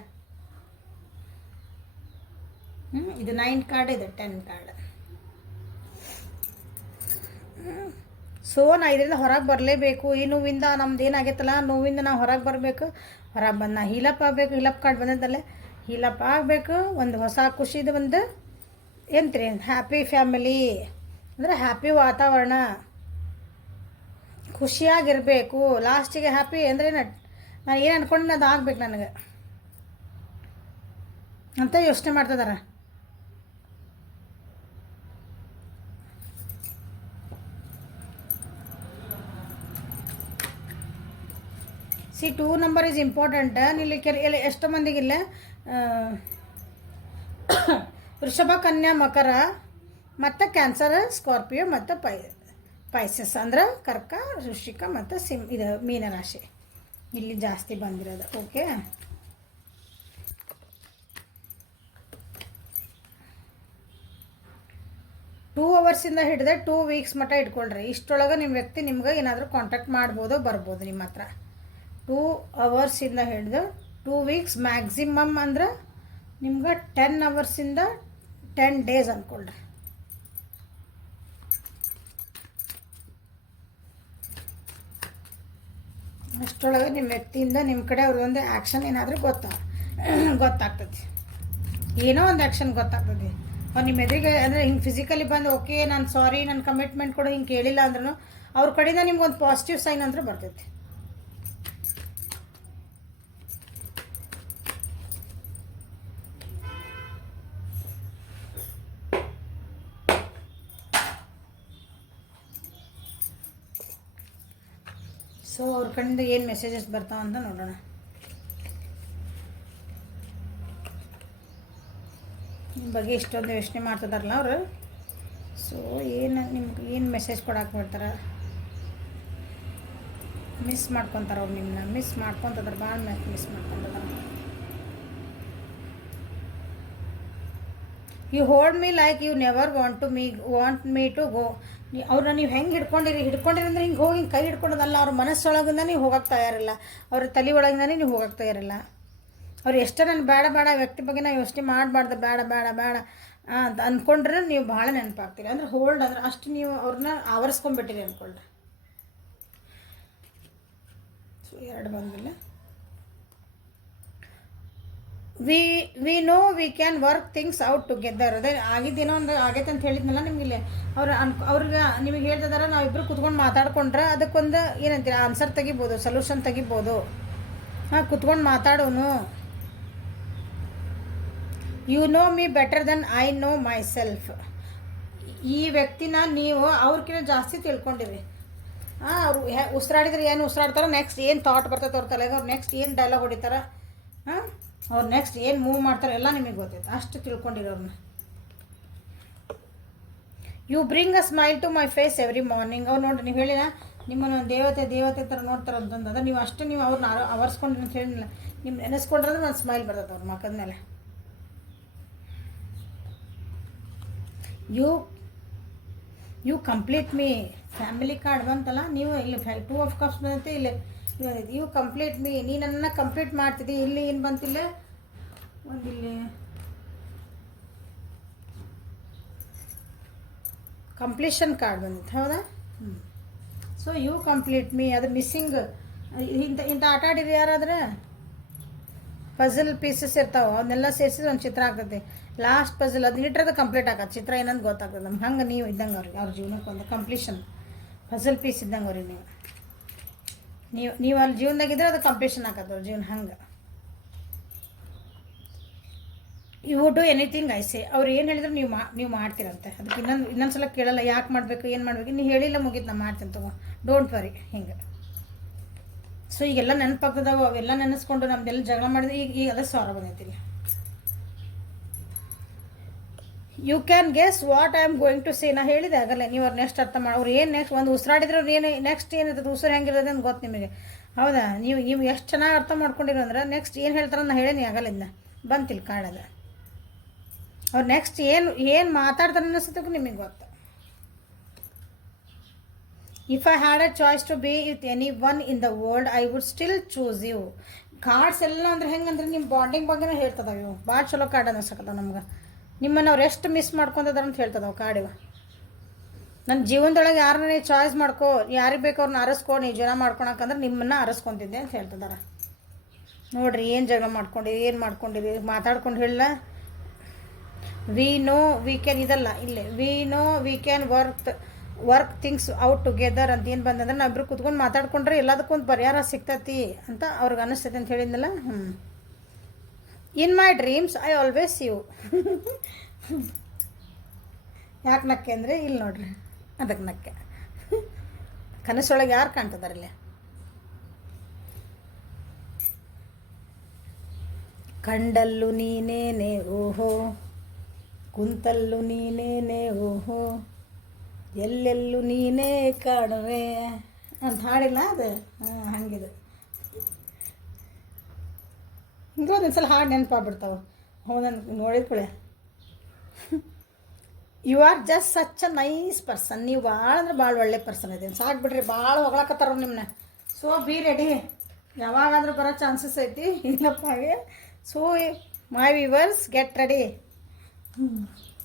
ಇದು 9 ಕಾರ್ಡ್, ಇದು 10 ಕಾರ್ಡ್. ಸೊ ನಾ ಇದರಿಂದ ಹೊರಗೆ ಬರಲೇಬೇಕು. ಈ ನೋವಿಂದ ನಮ್ದು ಏನಾಗೈತಲ್ಲ, ನೋವಿಂದ ನಾವು ಹೊರಗೆ ಬರಬೇಕು. ಹೊರಗೆ ಬಂದು ನಾ ಹೀಲಪ್ ಆಗಬೇಕು. ಹೀಲಪ್ ಕಾರ್ಡ್ ಬಂದಿದ್ದಲ್ಲೇ ಹೀಲಪ್ ಆಗಬೇಕು. ಒಂದು ಹೊಸ ಖುಷಿದು ಒಂದು ಏನ್ರಿ, ಹ್ಯಾಪಿ ಫ್ಯಾಮಿಲಿ ಅಂದರೆ ಹ್ಯಾಪಿ ವಾತಾವರಣ, ಖುಷಿಯಾಗಿರಬೇಕು. ಲಾಸ್ಟಿಗೆ ಹ್ಯಾಪಿ ಅಂದರೆ ನಾನು ಏನು ಅಂದ್ಕೊಂಡು ಅದು ಆಗ್ಬೇಕು ನನಗೆ ಅಂತ ಯೋಚನೆ ಮಾಡ್ತಿದ್ದಾರೆ. C 2 number is important. ಇಲ್ಲಿ ಎಷ್ಟೋ ಮಂದಿಗಿಲ್ಲ ವೃಷಭ, ಕನ್ಯಾ, ಮಕರ ಮತ್ತು ಕ್ಯಾನ್ಸರ್, ಸ್ಕಾರ್ಪಿಯೋ ಮತ್ತು ಪೈಸಸ್ ಅಂದ್ರೆ ಕರ್ಕ, ವೃಶ್ಚಿಕ ಮತ್ತು ಇದು ಮೀನರಾಶಿ ಇಲ್ಲಿ ಜಾಸ್ತಿ ಬಂದಿರೋದು. ಓಕೆ, 2 ಅವರ್ಸಿಂದ ಹಿಡಿದೆ 2 ವೀಕ್ಸ್ ಮಟ್ಟ ಇಟ್ಕೊಳ್ರಿ. ಇಷ್ಟೊಳಗೆ ನಿಮ್ಮ ವ್ಯಕ್ತಿ ನಿಮ್ಗೆ ಏನಾದರೂ ಕಾಂಟ್ಯಾಕ್ಟ್ ಮಾಡ್ಬೋದು, ಬರ್ಬೋದು ನಿಮ್ಮ ಹತ್ರ. 2 ಅವರ್ಸಿಂದ ಹಿಡಿದು 2 ವೀಕ್ಸ್ ಮ್ಯಾಕ್ಸಿಮಮ್ ಅಂದ್ರೆ ನಿಮ್ಗೆ 10 ಅವರ್ಸಿಂದ 10 ಡೇಸ್ ಅಂದ್ಕೊಳ್ರಿ. ಅಷ್ಟರೊಳಗೆ ನಿಮ್ಮ ವ್ಯಕ್ತಿಯಿಂದ ನಿಮ್ಮ ಕಡೆ ಅವ್ರದ್ದೊಂದು ಆ್ಯಕ್ಷನ್ ಏನಾದರೂ ಗೊತ್ತಾಗ್ತದೆ. ಏನೋ ಒಂದು ಆ್ಯಕ್ಷನ್ ಗೊತ್ತಾಗ್ತದೆ. ಅವ್ರು ನಿಮ್ಮ ಎದುರಿಗೆ ಅಂದರೆ ಹಿಂಗೆ ಫಿಸಿಕಲಿ ಬಂದು ಓಕೆ ನಾನು ಸಾರಿ ನನ್ನ ಕಮಿಟ್ಮೆಂಟ್ ಕೊಡು ಹಿಂಗೆ ಕೇಳಿಲ್ಲ ಅಂದ್ರೂ ಅವ್ರ ಕಡೆಯಿಂದ ನಿಮ್ಗೆ ಒಂದು ಪಾಸಿಟಿವ್ ಸೈನ್ ಅಂದ್ರೆ ಬರ್ತೈತಿ. ಸೊ ಅವ್ರ ಕಡೆಯಿಂದ ಏನು ಮೆಸೇಜಸ್ ಬರ್ತಾವ ಅಂತ ನೋಡೋಣ. ನಿಮ್ಮ ಬಗ್ಗೆ ಇಷ್ಟೊಂದು ಯೋಚನೆ ಮಾಡ್ತಿದಾರಲ್ಲ ಅವರು. ಸೊ ನಿಮ್ಗೆ ಏನು ಮೆಸೇಜ್ ಕೊಡಕ್ಕೆ ಬಿಡ್ತಾರೆ, ಮಿಸ್ ಮಾಡ್ಕೊತಾರೆ ಅವ್ರು ನಿಮ್ಮನ್ನ. ಮಿಸ್ ಮಾಡ್ಕೊತಿದಾರೆ, ಭಾಳ ಮಿಸ್ ಮಾಡ್ಕೊತಿದಾರೆ. You hold me like you never want me to go. ಅವ್ರನ್ನ ನೀವು ಹೆಂಗೆ ಹಿಡ್ಕೊಂಡಿರಿ ಅಂದ್ರೆ ಹಿಂಗೆ ಹೋಗಿ ಹಿಂಗೆ ಕೈ ಹಿಡ್ಕೊಳೋದಲ್ಲ. ಅವ್ರ ಮನಸ್ಸೊಳಗಿಂದ ನೀವು ಹೋಗಕ್ಕೆ ತಯಾರಿಲ್ಲ, ಅವ್ರ ತಲೆ ಒಳಗಿಂದಾನೇ ನೀವು ಹೋಗಕ್ಕೆ ತಯಾರಿಲ್ಲ. ಅವ್ರು ಎಷ್ಟೇ ನಾನು ಬೇಡ ವ್ಯಕ್ತಿ ಬಗ್ಗೆ ನಾವು ಯೋಚನೆ ಮಾಡಬಾರ್ದು, ಬೇಡ ಅಂತ ಅಂದ್ಕೊಂಡ್ರೆ ನೀವು ಭಾಳ ನೆನಪಾಗ್ತೀರಿ. ಅಂದ್ರೆ ಹೋಲ್ಡ್ ಅಂದ್ರೆ ಅಷ್ಟು ನೀವು ಅವ್ರನ್ನ ಆವರಿಸ್ಕೊಂಡ್ಬಿಟ್ಟಿರಿ ಅಂದ್ಕೊಳ್ರಿ. ಸೊ 2 ಬಂದಿಲ್ಲ. We know we can work things out together. ಅದೇ ಆಗಿದ್ದೇನೋ ಒಂದು ಆಗೈತೆ ಅಂತ ಹೇಳಿದ್ನಲ್ಲ ನಿಮಗಿಲ್ಲಿ. ಅವ್ರಿಗೆ ನಿಮಗೆ ಹೇಳ್ತಿದಾರೆ ನಾವಿಬ್ಬರು ಕುತ್ಕೊಂಡು ಮಾತಾಡ್ಕೊಂಡ್ರೆ ಅದಕ್ಕೊಂದು ಏನಂತೀರ ಆನ್ಸರ್ ತೆಗಿಬೋದು, ಸೊಲ್ಯೂಷನ್ ತೆಗಿಬೋದು. ಕುತ್ಕೊಂಡು ಮಾತಾಡೋನು. You know me better than I know myself. ಈ ವ್ಯಕ್ತಿನ ನೀವು ಅವ್ರಿಗಿಂತ ಜಾಸ್ತಿ ತಿಳ್ಕೊಂಡಿರಿ. ಅವರು ಉಸಿರಾಡಿದ್ರೆ ಏನು ಉಸಿರಾಡ್ತಾರೆ, ನೆಕ್ಸ್ಟ್ ಏನು ಥಾಟ್ ಬರ್ತೈತೆ ಅವ್ರ ತಲೆಗೆ, ಅವ್ರು ನೆಕ್ಸ್ಟ್ ಏನು ಡೈಲಾಗ್ ಹೊಡಿತಾರೆ, ಅವ್ರು ನೆಕ್ಸ್ಟ್ ಏನು ಮೂವ್ ಮಾಡ್ತಾರೆ ಎಲ್ಲ ನಿಮಗೆ ಗೊತ್ತೈತೆ. ಅಷ್ಟು ತಿಳ್ಕೊಂಡಿರೋರನ್ನ. You bring a smile to my face every morning. ಅವ್ರು ನೋಡ್ರಿ, ನೀವು ಹೇಳಿಲ್ಲ ನಿಮ್ಮನ್ನು ದೇವತೆ ಥರ ನೋಡ್ತಾರೆ ಅಂತಂದು. ಅದ ನೀವು ಅಷ್ಟು ನೀವು ಅವ್ರನ್ನ ಅವರ್ಸ್ಕೊಂಡ್ರಿ ಅಂತ ಹೇಳಿಲ್ಲ, ನಿಮ್ಮ ನೆನೆಸ್ಕೊಂಡ್ರೆ ಒಂದು ಸ್ಮೈಲ್ ಬರ್ತೈತೆ ಅವ್ರ ಮಕ್ಕದ ಮೇಲೆ. You complete me. Family card ಬಂತಲ್ಲ, ನೀವು ಇಲ್ಲಿ 2 ಆಫ್ ಕಪ್ಸ್ ಬಂದೈತೆ, ಇಲ್ಲಿ ಯು ಕಂಪ್ಲೀಟ್ ಮೀ. ನೀ ನನ್ನನ್ನು ಕಂಪ್ಲೀಟ್ ಮಾಡ್ತಿದ್ದಿ. ಇಲ್ಲಿ ಏನು ಬಂತಿಲ್ಲ, ಒಂದಿಲ್ಲಿ ಕಂಪ್ಲೀಷನ್ ಕಾರ್ಡ್ ಬಂದಿತ್ತು, ಹೌದಾ? So you complete me. ಅದು ಮಿಸ್ಸಿಂಗ್. ಇಂಥ ಆಟ ಆಡಿರಿ ಯಾರಾದ್ರೆ ಪಝಲ್ ಪೀಸಸ್ ಇರ್ತಾವೆ, ಅವನ್ನೆಲ್ಲ ಸೇರಿಸಿದ್ರೆ ಒಂದು ಚಿತ್ರ ಆಗ್ತದೆ. ಲಾಸ್ಟ್ ಪಝಲ್ ಅದು ಇಟ್ಟರೆ ಕಂಪ್ಲೀಟ್ ಆಗತ್ತೆ ಚಿತ್ರ ಏನಂತ ಗೊತ್ತಾಗ್ತದೆ ನಮ್ಗೆ. ಹಂಗೆ ನೀವು ಇದ್ದಂಗೆ ಅವ್ರಿಗೆ, ಅವ್ರ ಜೀವನಕ್ಕೆ ಒಂದು ಕಂಪ್ಲೀಷನ್ ಪಝಲ್ ಪೀಸ್ ಇದ್ದಂಗೆ ಅವ್ರಿಗೆ. ನೀವು ಅಲ್ಲಿ ಜೀವನದಾಗಿದ್ರೆ ಅದು ಕಂಪ್ಲೀಷನ್ ಆಗತ್ತೆ ಅವ್ರ ಜೀವನ. ಹಂಗೆ you do anything I say. ಅವ್ರು ಏನು ಹೇಳಿದ್ರು ನೀವು ಮಾಡ್ತೀರಂತೆ. ಅದಕ್ಕೆ ಇನ್ನೊಂದು ಸಲ ಕೇಳಲ್ಲ, ಯಾಕೆ ಮಾಡಬೇಕು ಏನು ಮಾಡಬೇಕು, ನೀವು ಹೇಳಿಲ್ಲ ಮುಗೀತು ನಾ ಮಾಡ್ತೀನಿ ತಗೋ, ಡೋಂಟ್ ವರಿ ಹಿಂಗೆ. ಸೊ ಈಗೆಲ್ಲ ನೆನಪಾಗ್ತದಾವು, ಅವೆಲ್ಲ ನೆನೆಸ್ಕೊಂಡು ನಮ್ದೆಲ್ಲ ಜಗಳ ಮಾಡಿದ್ರೆ ಈಗ ಅದೇ ಸಾರ ಬಂದೈತಿಲ್ಲ. You can guess what I am going to say. ನಾ ಹೇಳಿದೆ ಆಗಲ್ಲ, ನೀವು ಅವ್ರು ನೆಕ್ಸ್ಟ್ ಅರ್ಥ ಮಾಡಿ. ಅವ್ರು ಏನು ನೆಕ್ಸ್ಟ್ ಒಂದು ಉಸಿರಾಡಿದ್ರೆ ಅವ್ರು ಏನು ನೆಕ್ಸ್ಟ್ ಏನಿರ್ತದೆ, ಉಸಿರು ಹೆಂಗಿರೋದು ಅಂತ ಗೊತ್ತು ನಿಮಗೆ, ಹೌದಾ? ನೀವು ಎಷ್ಟು ಚೆನ್ನಾಗಿ ಅರ್ಥ ಮಾಡ್ಕೊಂಡಿರೋ ಅಂದ್ರೆ ನೆಕ್ಸ್ಟ್ ಏನು ಹೇಳ್ತಾರೆ ನಾ ಹೇಳೇನಿ ಆಗಲ್ಲ. ಇನ್ನು ಬಂತಿಲ್ಲ ಕಾಡದ. ಅವ್ರು ನೆಕ್ಸ್ಟ್ ಏನು ಮಾತಾಡ್ತಾರೆ ಅನ್ನಿಸ್ತಕ್ಕೂ ನಿಮಗೆ ಗೊತ್ತು. If I had a choice to be with any one in the world I would still choose you. Cards ಎಲ್ಲ ಅಂದ್ರೆ ಹೆಂಗಂದ್ರೆ ನಿಮ್ಮ ಬಾಂಡಿಂಗ್ ಬಗ್ಗೆನೇ ಹೇಳ್ತದಾವೆ ಇವು. ಭಾಳ ಚಲೋ ಕಾರ್ಡ್ ಅನ್ನಿಸಕತ್ತವ ನಮ್ಗೆ. ನಿಮ್ಮನ್ನು ಅವ್ರು ಎಷ್ಟು ಮಿಸ್ ಮಾಡ್ಕೊತದಾರ ಅಂತ ಹೇಳ್ತದವು ಕಾರ್ಡಿವ. ನನ್ನ ಜೀವನದೊಳಗೆ ಯಾರನ್ನೇ ಚಾಯ್ಸ್ ಮಾಡ್ಕೋ, ಯಾರಿಗೆ ಬೇಕು ಅವ್ರನ್ನ ಅರಸ್ಕೊ, ನೀವು ಜನ ಮಾಡ್ಕೊಳಕಂದ್ರೆ ನಿಮ್ಮನ್ನು ಅರಸ್ಕೊತಿದ್ದೆ ಅಂತ ಹೇಳ್ತಿದ್ದಾರೆ. ನೋಡಿರಿ ಏನು ಜಗಳ ಮಾಡ್ಕೊಂಡಿರಿ ಮಾತಾಡ್ಕೊಂಡು ಹೇಳ. ವಿ ನೋ ವಿ ಕ್ಯಾನ್, ಇದಲ್ಲ ಇಲ್ಲೇ, we know we can work things out together ಅಂತ ಏನು ಬಂದಂದ್ರೆ ನಾವಿಬ್ರು ಕುತ್ಕೊಂಡು ಮಾತಾಡ್ಕೊಂಡ್ರೆ ಎಲ್ಲದಕ್ಕೊಂದು ಪರಿಹಾರ ಸಿಗ್ತೈತಿ ಅಂತ ಅವ್ರಿಗೆ ಅನ್ನಿಸ್ತೈತಿ ಅಂತ ಹೇಳಿದ್ನಲ್ಲ. In my dreams I always you. ಯಾಕೆ ನಕ್ಕೆ ಅಂದರೆ ಇಲ್ಲಿ ನೋಡ್ರಿ, ಅದಕ್ಕೆ ನಕ್ಕೆ. ಕನಸೊಳಗೆ ಯಾರು ಕಾಣ್ತದಾರಲ್ಲಿ? ಕಂಡಲ್ಲು ನೀನೇನೆ ಓಹೋ, ಕುಂತಲ್ಲು ನೀನೇನೆ ಓಹೋ, ಎಲ್ಲೆಲ್ಲೂ ನೀನೇ ಕಾಣುವೆ ಅಂತ ಹಾಡಿಲ್ಲ ಅದು. ಹಂಗಿದು ಹಿಂಗೆ ಒಂದ್ಸಲ ಹಾಡು ನೆನಪಾಗ್ಬಿಡ್ತಾವೆ. ಹೌದನ್ ನೋಡಿದ ಕೂಳೆ. You are just such a nice person. ನೀವು ಭಾಳ ಅಂದ್ರೆ ಭಾಳ ಒಳ್ಳೆ ಪರ್ಸನ್ ಇದ್ದೀನಿ. ಸಾಕು ಬಿಡ್ರಿ, ಭಾಳ ಹೊಗಳಕತ್ತಾರ ನಿಮ್ಮನ್ನ. ಸೊ ಬಿ ರೆಡಿ, ಯಾವಾಗಾದ್ರೂ ಬರೋ ಚಾನ್ಸಸ್ ಐತಿ ಇಲ್ಲಪ್ಪ ಹಾಗೆ. So my viewers get ready.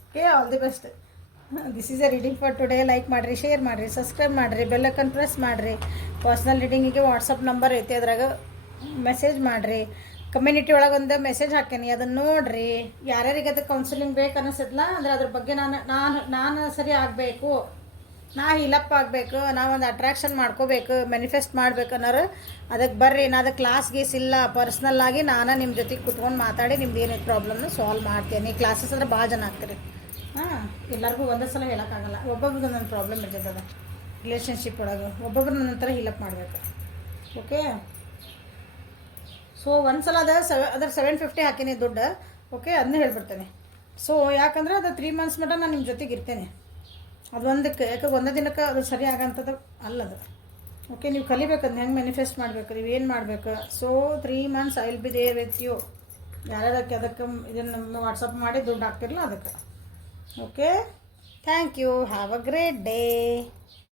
Okay, all the best. This is A reading for today. Like ಮಾಡಿರಿ, ಶೇರ್ ಮಾಡಿರಿ, ಸಬ್ಸ್ಕ್ರೈಬ್ ಮಾಡಿರಿ, ಬೆಲ್ ಐಕನ್ ಪ್ರೆಸ್ ಮಾಡಿರಿ. ಪರ್ಸ್ನಲ್ ರೀಡಿಂಗಿಗೆ ವಾಟ್ಸಪ್ ನಂಬರ್ ಐತಿ, ಅದ್ರಾಗ ಮೆಸೇಜ್ ಮಾಡಿರಿ. ಕಮ್ಯುನಿಟಿ ಒಳಗೆ ಒಂದು ಮೆಸೇಜ್ ಹಾಕೀನಿ, ಅದನ್ನು ನೋಡಿರಿ. ಯಾರ್ಯಾರಿಗೆ ಅದಕ್ಕೆ ಕೌನ್ಸಿಲಿಂಗ್ ಬೇಕು ಅನ್ನಿಸಿದ್ಲ ಅಂದರೆ ಅದ್ರ ಬಗ್ಗೆ ನಾನು ಸರಿ ಆಗಬೇಕು, ನಾ ಹೀಲಪ್ ಆಗಬೇಕು, ನಾವೊಂದು ಅಟ್ರಾಕ್ಷನ್ ಮಾಡ್ಕೋಬೇಕು, ಮ್ಯಾನಿಫೆಸ್ಟ್ ಮಾಡ್ಬೇಕು ಅನ್ನೋರು ಅದಕ್ಕೆ ಬರ್ರಿ. ನಾ ಅದಕ್ಕೆ ಕ್ಲಾಸ್ ಗೀಸ್ ಇಲ್ಲ, ಪರ್ಸ್ನಲ್ಲಾಗಿ ನಾನು ನಿಮ್ಮ ಜೊತೆಗೆ ಕುತ್ಕೊಂಡು ಮಾತಾಡಿ ನಿಮ್ದು ಏನೇನು ಪ್ರಾಬ್ಲಮ್ನ ಸಾಲ್ವ್ ಮಾಡ್ತೀನಿ. ಕ್ಲಾಸಸ್ ಅಂದ್ರೆ ಭಾಳ ಜನ ಆಗ್ತೀರಿ. ಹಾಂ, ಎಲ್ಲರಿಗೂ ಒಂದೇ ಸಲ ಹೇಳೋಕ್ಕಾಗಲ್ಲ. ಒಬ್ಬೊಬ್ರಿಗೆ ಒಂದೊಂದು ಪ್ರಾಬ್ಲಮ್ ಇರ್ತದೆ ರಿಲೇಷನ್ಶಿಪ್ ಒಳಗೆ. ಒಬ್ಬೊಬ್ರು ನಂತರ ಹೀಲಪ್ ಮಾಡಬೇಕು. ಓಕೆ, ಸೊ ಒಂದು ಸಲ ಅದ್ರ 750 ಹಾಕೀನಿ ದುಡ್ಡು. ಓಕೆ, ಅದನ್ನ ಹೇಳ್ಬಿಡ್ತೇನೆ. ಸೊ ಯಾಕಂದ್ರೆ ಅದು 3 months ಮಟ್ಟ ನಾನು ನಿಮ್ಮ ಜೊತೆಗೆ ಇರ್ತೇನೆ. ಅದೊಂದಕ್ಕೆ ಯಾಕೆ ಒಂದೇ ದಿನಕ್ಕೆ ಅದು ಸರಿ ಆಗೋಂಥದ್ದು ಅಲ್ಲದು. ಓಕೆ, ನೀವು ಕಲಿಬೇಕು ಅದನ್ನ ಹೆಂಗೆ ಮ್ಯಾನಿಫೆಸ್ಟ್ ಮಾಡಬೇಕು, ನೀವು ಏನು ಮಾಡಬೇಕು. So 3 months I will be there with you. ಯಾರ್ಯಾರಕ್ಕೆ ಅದಕ್ಕೆ ಇದನ್ನು ವಾಟ್ಸಪ್ ಮಾಡಿ ದುಡ್ಡು ಹಾಕ್ತಿರಲ್ಲ ಅದಕ್ಕೆ. Okay, thank you. Have a great day.